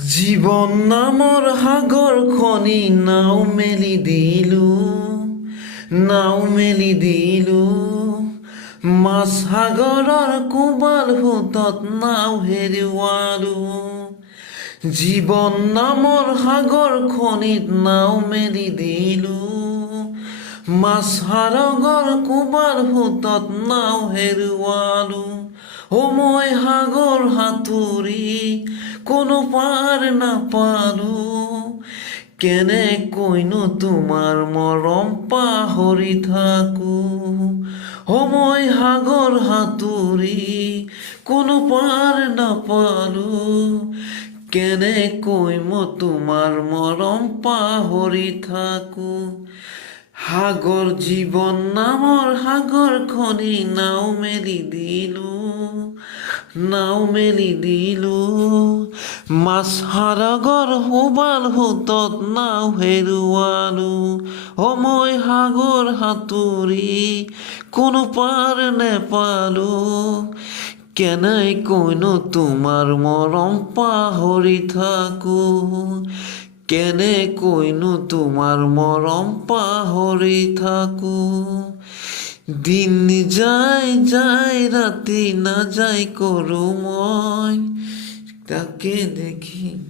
জীৱন নামৰ সাগৰ খনি নাও মেলি দিলো মাছ সাগৰৰ কোবাল সোঁতত নাও হেৰুৱালো জীৱন নামৰ সাগৰ খনিত নাও মেলি দিলো মাছ সাগৰৰ কোবাল সোঁতত নাও হেৰুৱালো মই সাগৰ সাঁতুৰি কোনো পাৰ নাপালো কেনেকৈনো তোমাৰ মৰম পাহৰি থাকো মই সাগৰ সাঁতুৰি কোনো পাৰ নাপালো কেনেকৈ মই তোমাৰ মৰম পাহৰি থাকো সাগৰ জীৱন নামৰ সাগৰ খনি নাও মেলি দিলো মাছ সাগৰৰ কোবাল সোঁতত নাও হেৰুৱালো মই সাগৰ সাঁতুৰি কোনো পাৰ নেপালো কেনেকৈনো তোমাৰ মৰম পাহৰি থাকো কেনেকৈনো তোমাৰ মৰম পাহৰি থাকো দিন যায় ৰাতি নাযায় কৰো মই তাকে দেখি